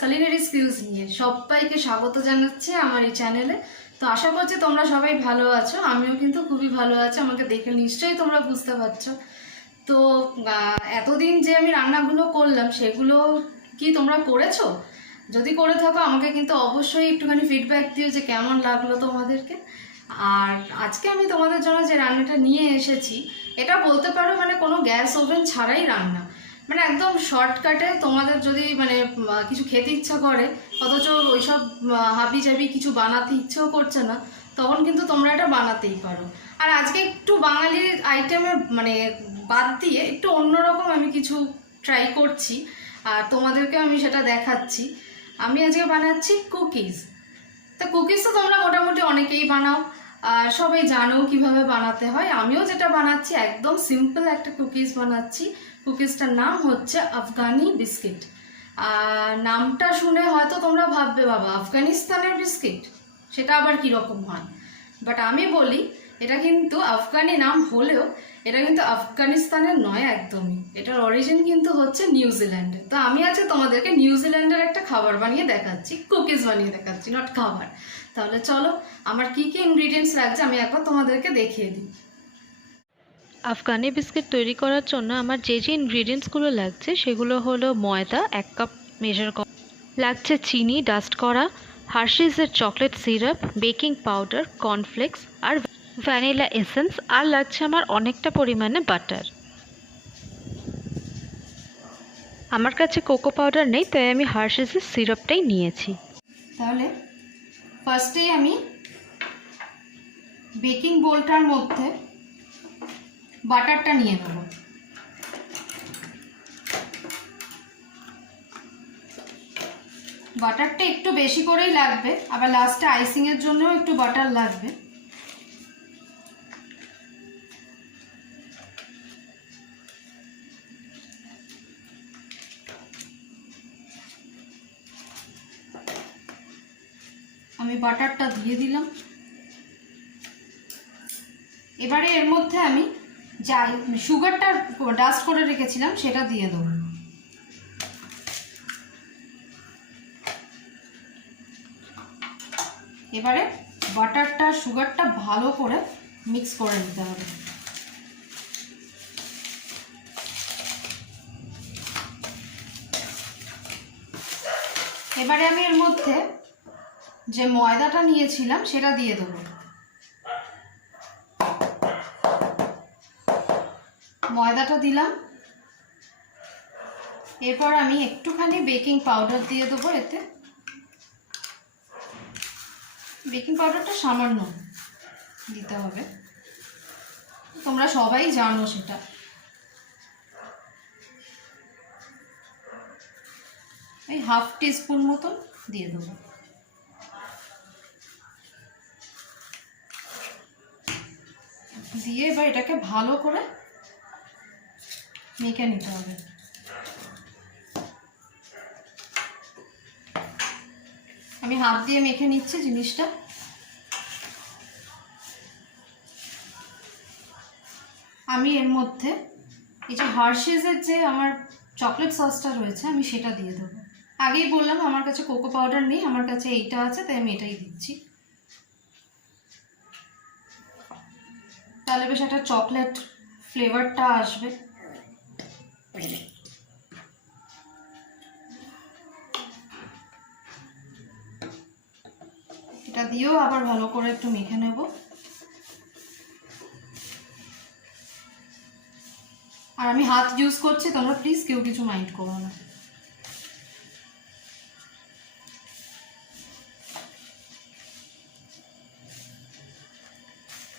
culinary skills নিয়ে সবাইকে স্বাগত জানাচ্ছি আমার এই চ্যানেলে। তো আশা করছি তোমরা সবাই ভালো আছো, আমিও কিন্তু খুবই ভালো আছি। আমাকে দেখে নিশ্চয়ই তোমরা বুঝতে পারছো। তো এতদিন যে আমি রান্নাগুলো করলাম সেগুলো কি তোমরা করেছো? যদি করে থাকো আমাকে কিন্তু অবশ্যই একটুখানি ফিডব্যাক দিও যে কেমন লাগলো তোমাদেরকে। আর আজকে আমি তোমাদের জন্য যে রান্নাটা নিয়ে এসেছি এটা বলতে পারো মানে কোনো গ্যাস ওভেন ছাড়াই রান্না, মানে একদম শর্টকাটে। তোমাদের যদি মানে কিছু খেতে ইচ্ছা করে অথচ ওইসব হাবি জাবি কিছু বানাতে ইচ্ছেও করছে না, তখন কিন্তু তোমরা এটা বানাতেই পারো। আর আজকে একটু বাঙালির আইটেমের মানে বাদ দিয়ে একটু অন্যরকম আমি কিছু ট্রাই করছি আর তোমাদেরকে আমি সেটা দেখাচ্ছি। আমি আজকে বানাচ্ছি কুকিজ। তো কুকিজ তো তোমরা মোটামুটি অনেকেই বানাও আর সবাই জানো কিভাবে বানাতে হয়। আমিও যেটা বানাচ্ছি একদম সিম্পল একটা কুকিজ বানাচ্ছি। কুকিজটার নাম হচ্ছে আফগানি বিস্কিট। আর নামটা শুনে হয়তো তোমরা ভাববে বাবা আফগানিস্তানের বিস্কিট, সেটা আবার কীরকম হয়। বাট আমি বলি এটা কিন্তু আফগানি নাম হলেও এটা কিন্তু আফগানিস্তানের নয় একদমই, এটার অরিজিন কিন্তু হচ্ছে নিউজিল্যান্ডে। তো আমি আজকে তোমাদেরকে নিউজিল্যান্ডের একটা খাবার বানিয়ে দেখাচ্ছি, কুকিজ বানিয়ে দেখাচ্ছি, নট খাবার। তাহলে চলো আমার কি কি ইনগ্রিডিয়েন্টস লাগছে আমি একবার তোমাদেরকে দেখিয়ে দিই। আফগানি বিস্কিট তৈরি করার জন্য আমার যে ইনগ্রিডিয়েন্টসগুলো লাগছে সেগুলো হলো ময়দা 1 কাপ মেজার করা লাগছে, চিনি ডাস্ট করা, হার্শিসের chocolate syrup, baking powder, cornflakes আর ভ্যানিলা এসেন্স, আর লাগছে আমার অনেকটা পরিমাণে বাটার। আমার কাছে কোকো পাউডার নেই তাই আমি হার্শিসের সিরাপটাই নিয়েছি। তাহলে ফার্স্টেই আমি বেকিং বোলটার মধ্যে বাটারটা নিয়ে নেব। বাটারটা একটু বেশি করেই লাগবে, আবার লাস্টে আইসিংয়ের জন্যও একটু বাটার লাগবে। আমি বাটারটা দিয়ে দিলাম। এবারে এর মধ্যে আমি যা সুগারটা ডাস্ট করে রেখেছিলাম সেটা দিয়ে দেবো। এবারে বাটারটা সুগারটা ভালো করে মিক্স করে নিতে হবে। এবারে আমি এর মধ্যে যে ময়দাটা নিয়েছিলাম সেটা দিয়ে দেবো। ময়দাটা দিলাম। এরপর আমি একটুখানি বেকিং পাউডার দিয়ে দেবো। এতে বেকিং পাউডারটা সামান্য দিতে হবে, তোমরা সবাই জানো সেটা। এই হাফ টিস্পুন মতন দিয়ে দেবো। দিয়ে এবার এটাকে ভালো করে মেখে নিতে হবে। আমি হাত দিয়ে মেখে নিচ্ছি জিনিসটা। আমি এর মধ্যে এই যে হার্শিসের যে আমার চকলেট সসটা রয়েছে আমি সেটা দিয়ে দেবো। আগেই বললাম আমার কাছে কোকো পাউডার নেই, আমার কাছে এইটা আছে তাই আমি এটাই দিচ্ছি। তাহলে বেশ একটা চকলেট ফ্লেভারটা আসবে। এটা দিয়েও আবার ভালো করে একটু মেখে নেব। আর আমি হাত ইউজ করছি, তোমরা প্লিজ কেউ কিছু মাইন্ড করো না।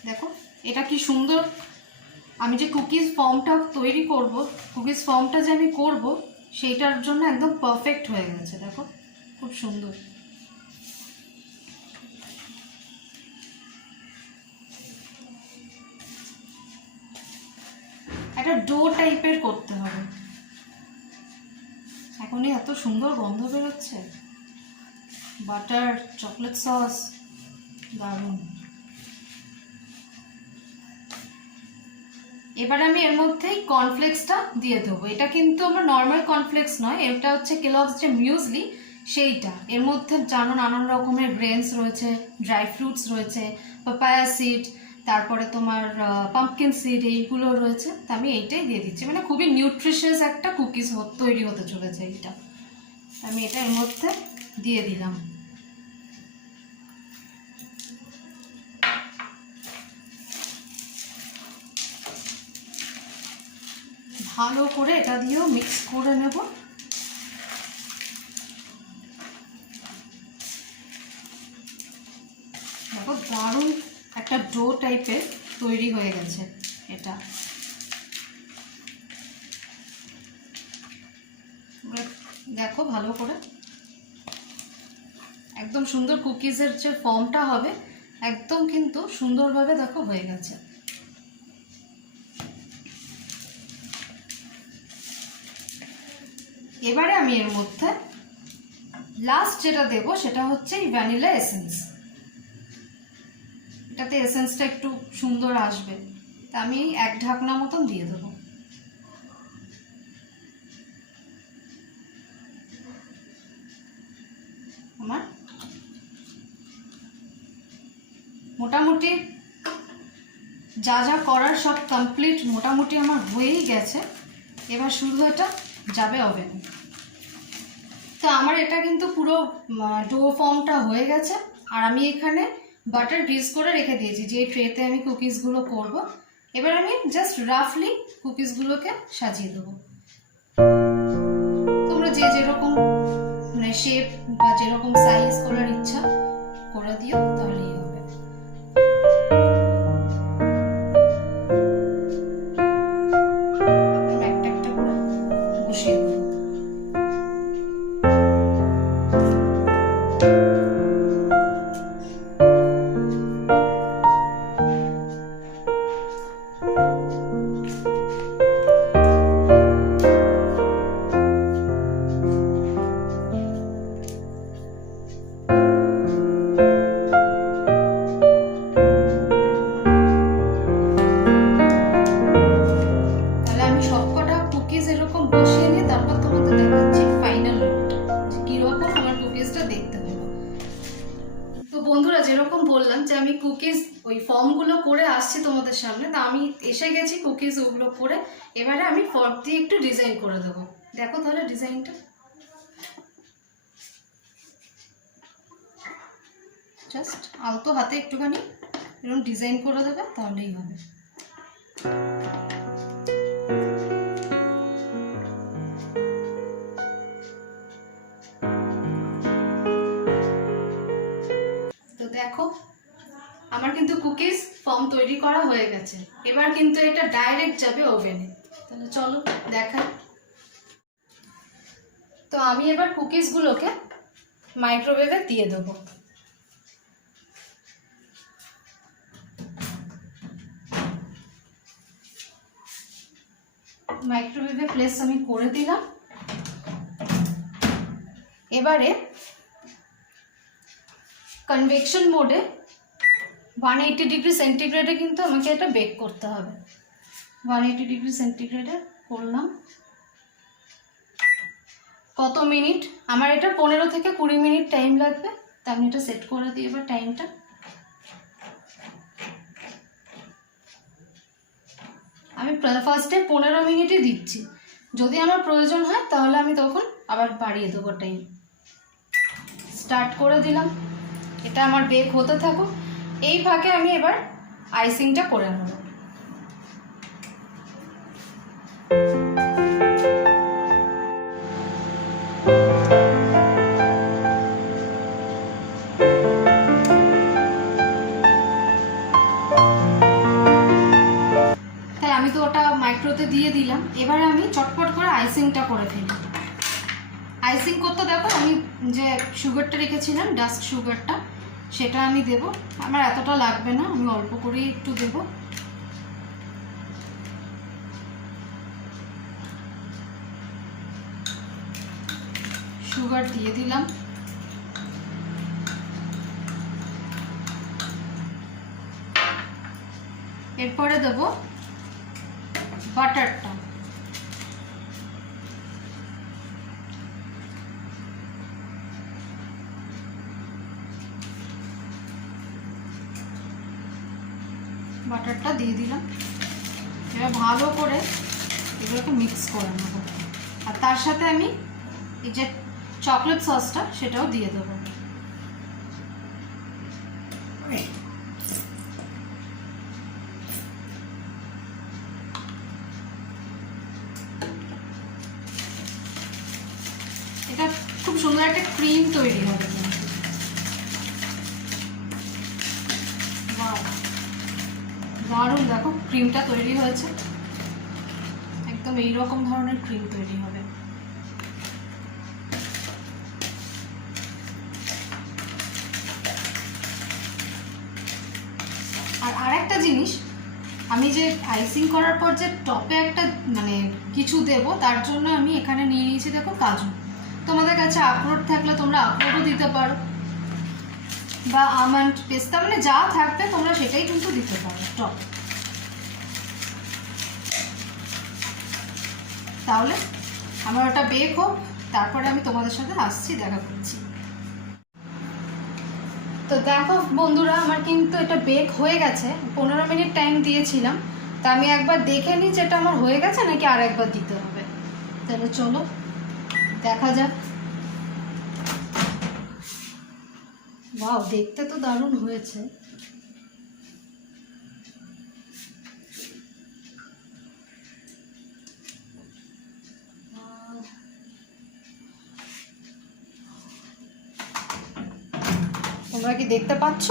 দেখো এটা কি সুন্দর। আমি যে কুকিজ ফর্মটা তৈরি করব, কুকিজ ফর্মটা যে আমি করব সেইটার জন্য একদম পারফেক্ট হয়ে গেছে। দেখো খুব সুন্দর। একটা ডো টাইপের করতে হবে। এখনই এত সুন্দর গন্ধ বেরোচ্ছে, বাটার চকলেট সস দারুণ। এবার আমি এর মধ্যেই কর্নফ্লেক্সটা দিয়ে দেবো। এটা কিন্তু আমার নর্মাল কর্নফ্লেক্স নয়, এটা হচ্ছে কেলগস যে মিউজলি সেইটা। এর মধ্যে জানো নানান রকমের গ্রেনস রয়েছে, ড্রাই ফ্রুটস রয়েছে, পাপায়া সিড, তারপরে তোমার পাম্পকিন সিড, এইগুলো রয়েছে। তো আমি এইটাই দিয়ে দিচ্ছি, মানে খুবই নিউট্রিশিয়াস একটা কুকিজ তৈরি হতে চলেছে এইটা। আমি এটা এর মধ্যে দিয়ে দিলাম। ভালো করে এটা দিয়েও মিক্স করে নেব। দেখো দারুণ একটা ডো টাইপের তৈরি হয়ে গেছে এটা। দেখো ভালো করে একদম সুন্দর কুকিজের যে ফর্মটা হবে একদম কিন্তু সুন্দরভাবে দেখো হয়ে গেছে। এবারে আমি এর মধ্যে লাস্ট যেটা দেব সেটা হচ্ছে এই ভ্যানিলা এসেন্স। এটাতে এসেন্সটা একটু সুন্দর আসবে, তা আমি এক ঢাকনা মতন দিয়ে দেবো। আমার মোটামুটি যা যা করার সব কমপ্লিট মোটামুটি আমার হয়েই গেছে। এবার শুধু এটা যাবে ওভেনে। তো আমার এটা কিন্তু পুরো ডো ফর্মটা হয়ে গেছে। আর আমি এখানে বাটার গ্রিস করে রেখে দিয়েছি যে ট্রেতে আমি কুকিজগুলো করব। এবার আমি জাস্ট রাফলি কুকিজগুলোকে সাজিয়ে দেবো। তোমরা যে যেরকম মানে শেপ বা যেরকম সাইজ করার ইচ্ছা করে দিও, তাহলেই হবে। একটা একটা করে বসিয়ে দেবো। যেরকম বললাম যে আমি কুকিজ ওই ফর্মগুলো করে আসছি তোমাদের সামনে, তা আমি এসে গেছি কুকিজ ওগুলো করে। এবারে আমি ফর্ক দিয়ে একটু ডিজাইন করে দেবো। দেখো তাহলে ডিজাইনটা জাস্ট আলতো হাতে একটুখানি এরকম ডিজাইন করে দেবে, তাহলেই হবে। দেখো আমার কিন্তু কুকিজ ফর্ম তৈরি করা হয়ে গেছে। এবার কিন্তু এটা ডাইরেক্ট যাবে ওভেনে। তাহলে চলো দেখাই। তো আমি এবার কুকিজগুলোকে মাইক্রোওয়েভে দিয়ে দেবো। মাইক্রোওয়েভে প্লেস আমি করে দিলাম। এবারে কনভেকশন মোডে 180 ডিগ্রি সেন্টিগ্রেডে কিন্তু আমাকে এটা বেক করতে হবে। 180 ডিগ্রি সেন্টিগ্রেডে করলাম। কত মিনিট? আমার এটা 15 থেকে 20 মিনিট টাইম লাগবে। তা আমি এটা সেট করে দিই এবার টাইমটা। আমি ফার্স্টে 15 মিনিটই দিচ্ছি, যদি আমার প্রয়োজন হয় তাহলে আমি তখন আবার বাড়িয়ে দেবো টাইম। স্টার্ট করে দিলাম। এটা আমার বেক হতে থাকুক। এই ফাঁকে আমি এবার আইসিংটা করে নেব। তাই আমি তো ওটা মাইক্রোতে দিয়ে দিলাম। এবারে আমি চটপট করে আইসিংটা করে ফেলি। আইসিং করতে দেখো আমি যে সুগারটা রেখেছিলাম, ডাস্ক সুগারটা, সেটা আমি দেব। আমার এতটা লাগবে না, আমি অল্প করেই একটু দেব। সুগার দিয়ে দিলাম। এরপরে দেব বাটারটা। বাটারটা দিয়ে দিলাম। এবার ভালো করে এগুলোকে মিক্স করে নেবো। আর তার সাথে আমি এই যে চকলেট সসটা সেটাও দিয়ে দেবো। এটা খুব সুন্দর একটা ক্রিম তৈরি হবে কিন্তু। দারুণ, দেখো ক্রিমটা তৈরি হয়েছে, একদম এইরকম ধরনের ক্রিম তৈরি হবে। আর আরেকটা জিনিস, আমি যে আইসিং করার পর যে টপে একটা মানে কিছু দেব, তার জন্য আমি এখানে নিয়ে নিয়েছি দেখো কাজু। তোমাদের কাছে আখরোট থাকলে তোমরা আখরোটও দিতে পারো, বা আমন্ড, পেস্তা, মানে যা থাকবে তোমরা সেটাই কিন্তু দিতে পারো টপ। তাহলে আমার ওটা বেক হোক, তারপরে আমি তোমাদের সাথে আসছি, দেখা করছি। তো দেখো বন্ধুরা, আমার কিন্তু এটা বেক হয়ে গেছে। 15 মিনিট টাইম দিয়েছিলাম, তা আমি একবার দেখে নিই যে এটা আমার হয়ে গেছে নাকি আর একবার দিতে হবে। তাহলে চলো দেখা যাক। ওয়াও, দেখতে তো দারুণ হয়েছে। তোমরা কি দেখতে পাচ্ছ?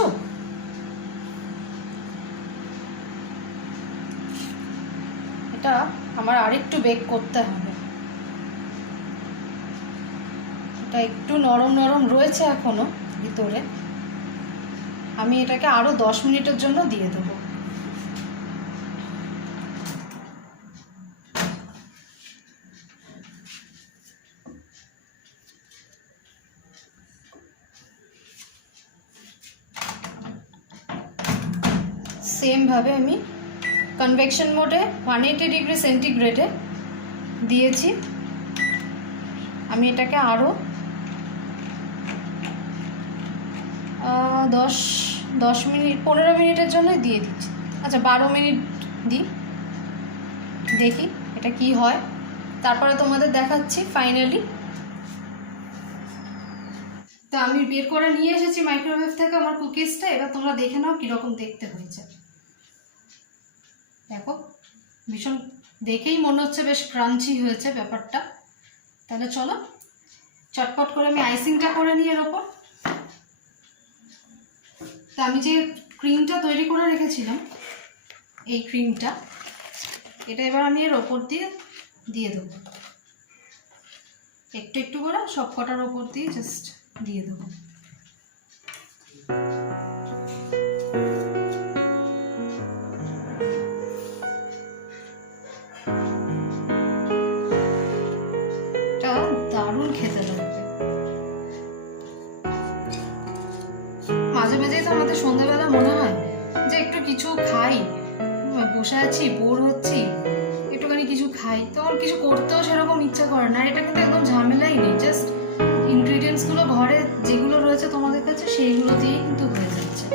এটা আমার আরেকটু বেক করতে হবে। এটা একটু নরম নরম রয়েছে এখনো ভিতরে। আমি এটাকে আরো 10 মিনিটের জন্য দিয়ে দেবো। সেম ভাবে আমি কনভেকশন মোডে 180 ডিগ্রি সেন্টিগ্রেডে দিয়েছি। আমি এটাকে আরও 10 মিনিট 15 মিনিটের জন্য দিয়ে দিচ্ছি। আচ্ছা 12 মিনিট দিই, দেখি এটা কি হয়, তারপরে তোমাদের দেখাচ্ছি ফাইনালি। তো আমি বের করে নিয়ে এসেছি মাইক্রোওয়েভ থেকে আমার কুকিজটা। এবার তোমরা দেখে নাও কীরকম দেখতে হয়েছে। দেখো ভীষণ, দেখেই মনে হচ্ছে বেশ ক্রাঞ্চি হয়েছে ব্যাপারটা। তাহলে চলো চটপট করে আমি আইসিংটা করে নিই এর ওপর। তা আমি যে ক্রিমটা তৈরি করে রেখেছিলাম, এই ক্রিমটা, এটা এবার আমি এর ওপর দিয়ে দেবো। একটু একটু করে সব কটার ওপর দিয়ে জাস্ট দিয়ে দেবো। দারুণ খেতে লাগবে। মাঝে মাঝেই তো আমাদের সন্ধ্যাবেলা মনে হয় যে একটু কিছু খাই, বসে আছি বোর হচ্ছি, একটুখানি কিছু খাই, তখন কিছু করতেও সেরকম ইচ্ছা করে না। এটা কিন্তু একদম ঝামেলাই নেই, জাস্ট ইনগ্রিডিয়েন্টসগুলো ঘরে যেগুলো রয়েছে তোমাদের কাছে সেইগুলো দিয়েই কিন্তু হয়ে যাচ্ছে।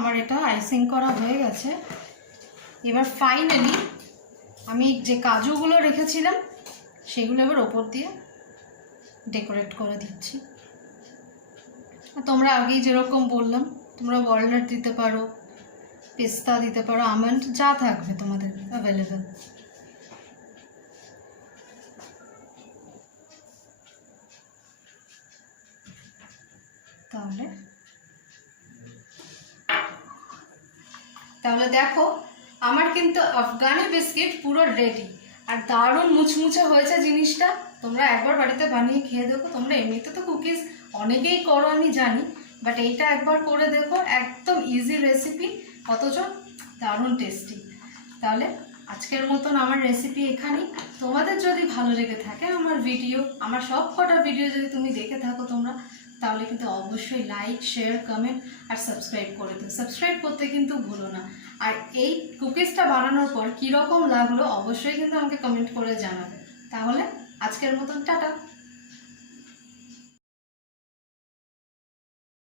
আমার এটা আইসিং করা হয়ে গেছে। এবার ফাইনালি আমি যে কাজুগুলো রেখেছিলাম সেগুলো এবার ওপর দিয়ে ডেকোরেট করে দিচ্ছি। তোমরা আগেই যেরকম বললাম, তোমরা ওয়ালনাট দিতে পারো, পেস্তা দিতে পারো, আমন্ড, যা থাকবে তোমাদের অ্যাভেলেবেল। তাহলে দেখো আমার কিন্তু আফগানি বিস্কিট পুরো রেডি, আর দারুণ মুচমুচে হয়েছে জিনিসটা। তোমরা একবার বাড়িতে বানিয়ে খেয়ে দেখো। তোমরা এমনিতে তো কুকিজ অনেকেই করো আমি জানি, বাট এইটা একবার করে দেখো, একদম ইজি রেসিপি, অথচ দারুণ টেস্টি। তাহলে আজকের মতন আমার রেসিপি এখানেই। তোমাদের যদি ভালো লেগে থাকে আমার ভিডিও, আমার সব কটা ভিডিও যদি তুমি দেখে থাকো তোমরা, তাহলে কিন্তু অবশ্যই লাইক, শেয়ার, কমেন্ট আর সাবস্ক্রাইব করে দিও। সাবস্ক্রাইব করতে কিন্তু ভুলো না। আর এই কুকিজটা বানানোর পর কীরকম লাগলো অবশ্যই কিন্তু আমাকে কমেন্ট করে জানাবে। তাহলে আজকের মতন টাটা।